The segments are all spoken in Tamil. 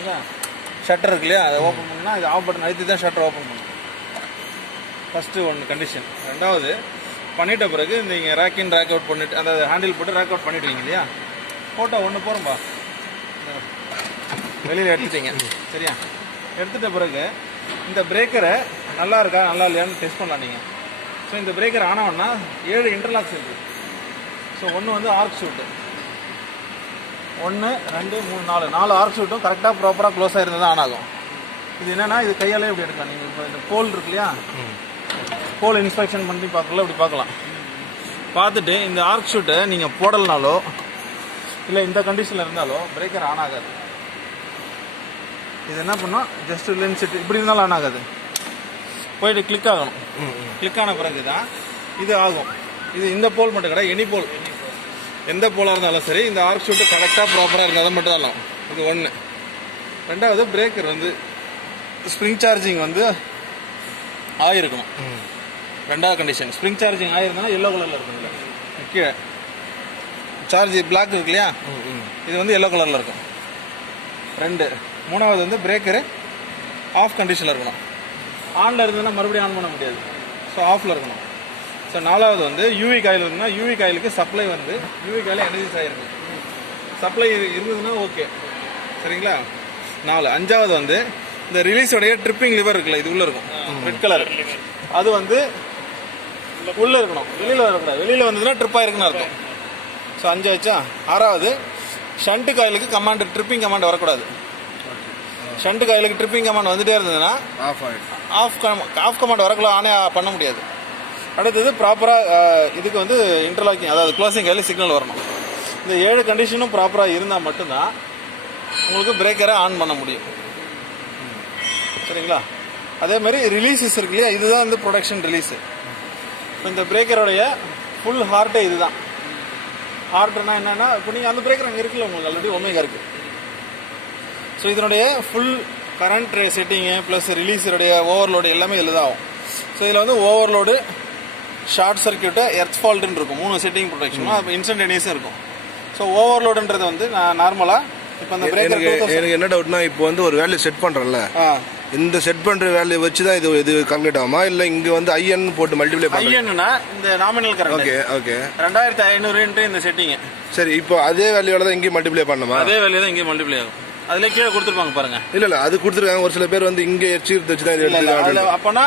சரிங்களா? ஷட்டர் இருக்கு இல்லையா, அதை ஓப்பன் பண்ணால் இது ஆஃப் பட்டன் அழுத்தி தான் ஷட்டர் ஓப்பன் பண்ணும். ஃபஸ்ட்டு ஒன்று கண்டிஷன். ரெண்டாவது பண்ணிட்ட பிறகு நீங்கள் ரேக் இன் ரேக் அவுட் பண்ணிட்டு அந்த ஹேண்டில் போட்டு ரேக் அவுட் பண்ணிடுவீங்க இல்லையா? ஃபோட்டோ ஒன்று போகிறோம்பா, வெளியில் எடுத்துட்டீங்க சரியா? எடுத்துட்ட பிறகு இந்த பிரேக்கரை நல்லா இருக்கா நல்லா இல்லையான்னு டெஸ்ட் பண்ணலாம் நீங்கள். ஸோ இந்த பிரேக்கர் ஆனோன்னா 7 இன்டர்லாக்ஸ் இருக்குது. ஸோ ஒன்று வந்து ஆர்க் ஷூட்டு, 1 2 3 4 ஆர்க் ஷூட்டும் கரெக்டாக ப்ராப்பராக க்ளோஸ் ஆகிருந்தது தான் ஆன் ஆகும். இது என்னென்னா இது கையாலே இப்படி எடுக்கலாம். நீங்கள் இப்போ இந்த போல் இருக்கு இல்லையா, போல் இன்ஸ்பெக்ஷன் பண்ணி பார்க்கல இப்படி பார்க்கலாம். பார்த்துட்டு இந்த ஆர்க் ஷூட்டை நீங்கள் போடலனாலோ இல்லை இந்த கண்டிஷனில் இருந்தாலோ பிரேக்கர் ஆன் ஆகாது. இது என்ன பண்ணோம், ஜஸ்ட் லென்ஸ் இப்படி இருந்தாலும் ஆன் ஆகாது. போயிட்டு கிளிக் ஆகணும். கிளிக் ஆன பிறகு தான் இது ஆகும். இது இந்த போல் மட்டும் கிடையாது, எனி போல் எந்த போலாக இருந்தாலும் சரி இந்த ஆர்க் ஷூட்டு கரெக்டாக ப்ராப்பராக இருந்தால் மட்டும் தான் ஆகும். இது ஒன்று. ரெண்டாவது பிரேக்கர் வந்து ஸ்ப்ரிங் சார்ஜிங் வந்து ஆகிருக்கணும். ரெண்டாவது கண்டிஷன் ஸ்ப்ரிங் சார்ஜிங் ஆகிருந்தோன்னா எல்லோ கலரில் இருக்கும்ல கீழே சார்ஜ் பிளாக் இருக்கு இல்லையா, இது வந்து எல்லோ கலரில் இருக்கும். 2. மூணாவது வந்து பிரேக்கரு ஆஃப் கண்டிஷனில் இருக்கணும். ஆனில் இருந்ததுன்னா மறுபடியும் ஆன் பண்ண முடியாது. ஸோ ஆஃபில் இருக்கணும். ஸோ 4வது வந்து யூவி காயில் இருந்ததுன்னா யூவி காயிலுக்கு சப்ளை வந்து யூவி காயில் எனர்ஜிஸ் ஆகிருக்கு. சப்ளை இருந்ததுன்னா ஓகே சரிங்களா? 4. 5வது வந்து இந்த ரிலீஸோடைய ட்ரிப்பிங் லிவர் இருக்குல்ல, இது உள்ளே இருக்கும் ரெட் கலர், அது வந்து உள்ளே இருக்கணும், வெளியில் வரக்கூடாது. வெளியில் வந்ததுன்னா ட்ரிப் ஆகிருக்குன்னு அர்த்தம். ஸோ 5 ஆச்சா? 6வது ஷண்ட் காயிலுக்கு கமாண்ட் ட்ரிப்பிங் கமாண்ட் வரக்கூடாது. ஷண்ட் காயிலுக்கு ட்ரிப்பிங் கமாண்ட் வந்துட்டே இருந்ததுன்னா ஆஃப் கமாண்ட் வரக்குள்ள ஆனே பண்ண முடியாது. அடுத்தது ப்ராப்பராக இதுக்கு வந்து இன்டர்லாக்கிங் அதாவது க்ளோசிங் கையில் சிக்னல் வரணும். இந்த 7 கண்டிஷனும் ப்ராப்பராக இருந்தால் மட்டும்தான் உங்களுக்கு பிரேக்கரை ஆன் பண்ண முடியும் சரிங்களா? அதே மாதிரி ரிலீஸஸ் இருக்கு இல்லையா, இதுதான் வந்து ப்ரொடக்ஷன் ரிலீஸு. இந்த பிரேக்கருடைய ஃபுல் ஹார்ட்டே இதுதான். ஹார்ட்னா என்னென்னா, இப்போ நீங்கள் அந்த பிரேக்கர் அங்கே இருக்குல்ல, உங்களுக்கு ஆல்ரெடி ஒமேகா இருக்குது. ஸோ இதனுடைய ஃபுல் கரண்ட் செட்டிங்கு ப்ளஸ் ரிலீஸருடைய ஓவர்லோடு எல்லாமே இதில் தான் ஆகும். ஸோ இதில் வந்து ஓவர்லோடு, ஷார்ட் சர்க்கியூட்டு, எர்த் ஃபால்ட்டுன்னு இருக்கும். 3 செட்டிங் ப்ரொடெக்ஷனும் அப்போ இன்ஸ்டன்டேனியஸும் இருக்கும். ஸோ ஓவர்லோடுன்றது வந்து நான் நார்மலாக இப்போ அந்த பிரேக்கர் எனக்கு என்ன டவுட்னா, இப்போ வந்து ஒரு வேல்யூ செட் பண்ணுறேன்ல, இந்த செட் பண்ணுற வேல்யூ வச்சு தான் இது கால்குலேட் ஆகுமா, இல்லை இங்கே வந்து ஐஎன் போட்டு மல்டிப்ளை பண்ணி? ஐஎன்னா இந்த நாமினல் கரண்ட். ஓகே ஓகே 2500 இந்த செட்டிங். சரி, இப்போ அதே வேல்யூவோட தான் இங்கே மல்டிப்ளை பண்ணணுமா? அதே வேல்யூ தான் இங்கே மல்டிப்ளை ஆகும். அதில் கீழே கொடுத்துருப்பாங்க பாருங்க. இல்லை அது கொடுத்துருக்காங்க. ஒரு சில பேர் வந்து இங்கே எச்சு வச்சு தான் இது அப்போனா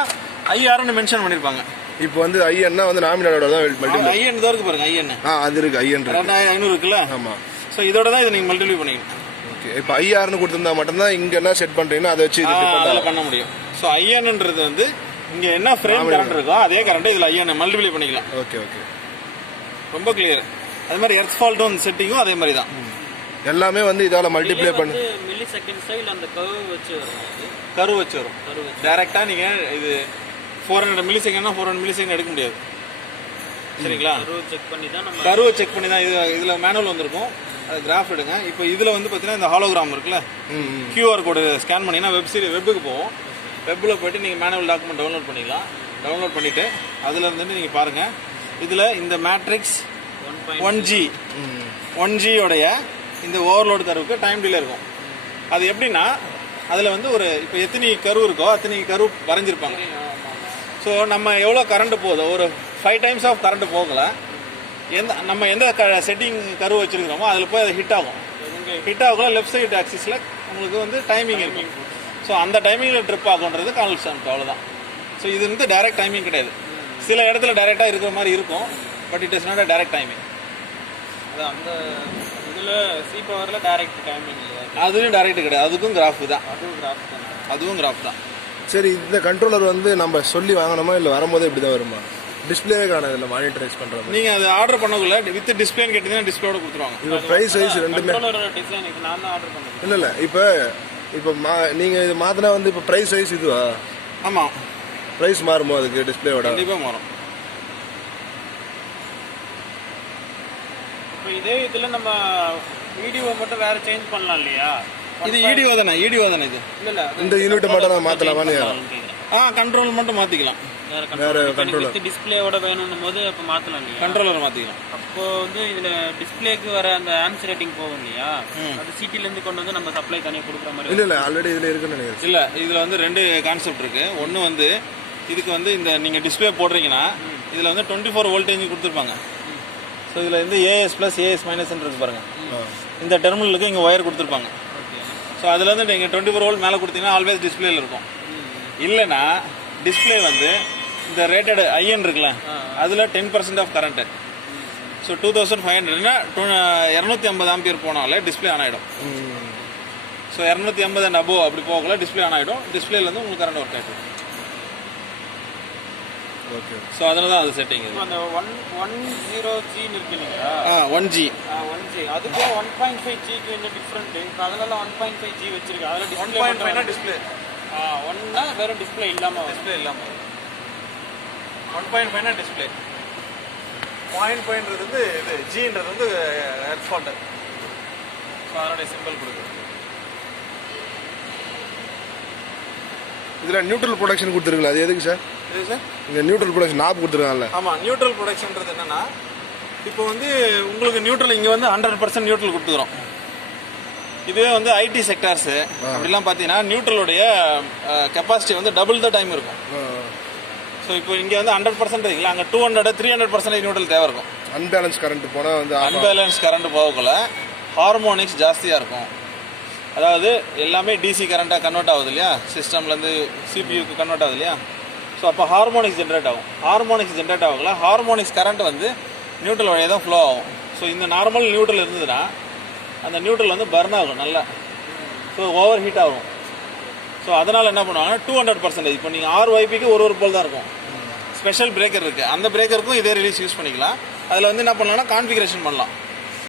ஐஆர்னு மென்ஷன் பண்ணியிருப்பாங்க. இப்போ வந்து ஐஎன்னா வந்து நாமினலோட தான் மல்டிப்ளை. ஐஎன் தான் இருக்கு பாருங்க, ஐஎன். அது இருக்கு, ஐஎன் 2500 இருக்குல்ல. ஆமாம். ஸோ இதோட தான் இதை நீங்கள் மல்டிப்ளை பண்ணிக்கணும். ஓகே, இப்போ ஐஆர்னு கொடுத்துருந்தா மட்டும்தான் இங்கே என்ன செட் பண்ணுறீங்கன்னா அதை வச்சு அதில் பண்ண முடியும். ஸோ ஐஎன்ன்றது வந்து இங்கே என்ன ஃப்ரேம் கரண்ட் இருக்கோ அதே கரண்ட்டை இதில் ஐஎன் மல்டிப்ளை பண்ணிக்கலாம். ஓகே ஓகே, ரொம்ப கிளியர். அது மாதிரி எர்த் ஃபால்ட்டும் செட்டிங்கும் அதே மாதிரி தான். எல்லாமே வந்து இதால மல்டிப்ளை பண்ணி மில்லி செகண்ட் சைடு அந்த கர்வ் வச்சு வரும். டைரக்டா நீங்க இது 400 மில்லி செகண்ட்னா 400 மில்லி செகண்ட் எடுக்க முடியாது சரிங்களா? கர்வ் செக் பண்ணி தான் இதுல மேனுவல் வந்திருக்கும். அது கிராஃப் எடுங்க. இப்போ இதுல வந்து பாத்தீங்கன்னா இந்த ஹாலோகிராம் இருக்குல்ல, கியூஆர் கோடு ஸ்கேன் பண்ணீங்கன்னா வெப்புக்கு போகும். வெப்பில் போயிட்டு நீங்கள் மேனுவல் டாக்குமெண்ட் டவுன்லோட் பண்ணிக்கலாம். டவுன்லோட் பண்ணிவிட்டு அதில் இருந்துட்டு நீங்கள் பாருங்கள், இதில் இந்த மேட்ரிக்ஸ் 1G இந்த ஓவர்லோடு கருவுக்கு டைம் டிலே இருக்கும். அது எப்படின்னா, அதில் வந்து ஒரு இப்போ எத்தனை கரு இருக்கோ அத்தனை கரு வரைஞ்சிருப்பாங்க. ஸோ நம்ம எவ்வளோ கரண்ட் போகுதோ, ஒரு 5 டைம்ஸ் ஆஃப் கரண்ட் போகலை, நம்ம எந்த செட்டிங் கரு வச்சுருக்கிறோமோ அதில் போய் அது ஹிட் ஆகும். ஹிட் ஆகல லெஃப்ட் சைடு ஆக்சிஸில் உங்களுக்கு வந்து டைமிங் இருக்கும். ஸோ அந்த டைமிங்கில் ட்ரிப் ஆகுன்றது கான்ஸ்டன்ட், அவ்வளோதான். ஸோ இது வந்து டைரக்ட் டைமிங் கிடையாது. சில இடத்துல டைரெக்டாக இருக்கிற மாதிரி இருக்கும், but it is not direct timing. அது அந்த இதில் சி பவரில் டைரக்ட் டைமிங் இல்லையா? அதுவும் டைரக்ட் கிடையாது, அதுக்கும் கிராஃப் தான். அதுவும் கிராஃப் தான். சரி, இந்த கண்ட்ரோலர் வந்து நம்ம சொல்லி வாங்கணுமா இல்லை வரும்போது இப்படி தான் வருமா? டிஸ்பிளேவே காணாது, இல்லை மானிட்டரைஸ் பண்ணுறது. நீங்கள் அது ஆர்டர் பண்ணக்குள்ள வித் டிஸ்பிளேன்னு கேட்டீங்கன்னா டிஸ்பிளேயோட கொடுத்துருவாங்க. இப்போ ப்ரைஸ் வைஸ் ரெண்டுமே டிசைன் இது நான் தான் ஆர்டர் பண்ணேன். இல்லை இப்போ நீங்கள் இது மாற்றினா வந்து இப்போ ப்ரைஸ் வைஸ் இதுவா? ஆமாம், ப்ரைஸ் மாறுமோ அதுக்கு டிஸ்பிளேயோட? கண்டிப்பாக மாறும். இப்போ இதே இதில் நம்ம வீடியோ மட்டும் வேறு சேஞ்ச் பண்ணலாம் இல்லையா? இது ஈடிஓ தானே இது? இல்லை இந்த யூனிட்டை மட்டும் நான் மாற்றலாமான்னு. கண்ட்ரோல் மட்டும் மாற்றிக்கலாம். வேற கண்ட்ரோலர் டிஸ்பிளேயோட வேணும்னும் போது அப்போ மாற்றலாம் இல்லையா? கண்ட்ரோலர் மாற்றிக்கலாம். அப்போ வந்து இதில் டிஸ்பிளேக்கு வர அந்த ஆம்ஸ் ரேட்டிங் போகும் இல்லையா? அது சிட்டிலேருந்து கொண்டு வந்து நம்ம சப்ளை தனியாக கொடுக்குற மாதிரி. இல்லை ஆல்ரெடி இதில் இருக்குன்னு நினைக்கிறேன். இல்லை, இதில் வந்து 2 கான்செப்ட் இருக்குது. ஒன்று வந்து இதுக்கு வந்து இந்த நீங்கள் டிஸ்பிளே போடுறீங்கன்னா இதில் வந்து 24 வோல்டேஜ் கொடுத்துருப்பாங்க. ஸோ இதில் வந்து ஏஎஸ் ப்ளஸ் ஏஎஸ் மைனஸ் இருக்கு பாருங்கள். இந்த டெர்மினலுக்கு இங்கே ஒயர் கொடுத்துருப்பாங்க. ஸோ அதில் வந்து நீங்கள் 24 வோல்ட் மேலே கொடுத்தீங்கன்னா ஆல்வேஸ் டிஸ்பிளேல இருக்கும். இல்லைன்னா டிஸ்பிளே வந்து இந்த ரேட்டட் ஐஎன் இருக்குல்ல, அதில் 10% ஆஃப் கரண்ட்டு. ஸோ 2500னா 250 ஆம்பியர் போனாலே டிஸ்பிளே ஆன் ஆகிடும். ஸோ 250 அண்ட் அபோவ் அப்படி போகல டிஸ்பிளே ஆன் ஆகிடும். டிஸ்பிளேலேருந்து உங்களுக்கு கரண்ட் ஒர்க் ஆகிடும். ஓகே. ஸோ அதில் தான் அது செட்டிங். அந்த 110G இருக்கு இல்லைங்களா? 1G. 1G அதுக்கும் 1.5Gக்கு என்ன டிஃப்ரெண்ட்? அதனால 1.5G வச்சிருக்கு. அதில் டிஸ்பிளே 1.5னா டிஸ்பிளே 1னா வெறும் டிஸ்பிளே இல்லாமல் 1.5னா டிஸ்பிளே. 0.5ன்றது வந்து இது ஜின்றது வந்து எர்த் ஃபால்ட். ஸோ அதனுடைய சிம்பிள் கொடுக்குது. இதில் நியூட்ரல் ப்ரொடக்ஷன் கொடுத்துருங்களா? அது எதுக்கு சார்? இது சார் இங்கே நியூட்ரல் ப்ரொடக்ஷன் நாப் கொடுத்துருக்காங்கல்ல? ஆமாம், நியூட்ரல் ப்ரொடக்ஷன்றது என்னன்னா இப்போ வந்து உங்களுக்கு நியூட்ரல் இங்கே வந்து 100% நியூட்ரல் கொடுத்துக்கிறோம். இதுவே வந்து ஐடி செக்டார்ஸு அப்படிலாம் பார்த்தீங்கன்னா நியூட்ரலுடைய கெப்பாசிட்டி வந்து டபுள் த டைம் இருக்கும். ஸோ இப்போ இங்கே வந்து 100% இருக்குல்ல, அங்கே 200-300% நியூட்ரல் தேவை இருக்கும். அன்பேலன்ஸ் கரண்ட் போனால் வந்து அன்பேலன்ஸ் கரண்ட் போகக்குள்ள ஹார்மோனிக்ஸ் ஜாஸ்தியாக இருக்கும். அதாவது எல்லாமே டிசி கரண்ட்டாக கன்வெர்ட் ஆகுது இல்லையா, சிஸ்டம்லேருந்து சிபியூக்கு கன்வெர்ட் ஆகுது இல்லையா. ஸோ அப்போ ஹார்மோனிக்ஸ் ஜென்ரேட் ஆகும். ஹார்மோனிக்ஸ் ஜென்ரேட் ஆகக்குள்ள ஹார்மோனிக்ஸ் கரண்ட் வந்து நியூட்ரல் வழியாக தான் ஃப்ளோ ஆகும். ஸோ இந்த நார்மல் நியூட்ரல் இருந்ததுன்னா அந்த நியூட்ரல் வந்து பர்ன் ஆகும் நல்லா. ஸோ ஓவர் ஹீட் ஆகும். ஸோ அதனால் என்ன பண்ணுவாங்கன்னா 200%. இப்போ நீங்கள் 6 வைபிக்கு ஒரு போல் தான் இருக்கும். ஸ்பெஷல் பிரேக்கர் இருக்குது, அந்த பிரேக்கருக்கும் இதே ரிலீஸ் யூஸ் பண்ணிக்கலாம். அதில் வந்து என்ன பண்ணலாம்னா கான்ஃபிகரேஷன் பண்ணலாம்.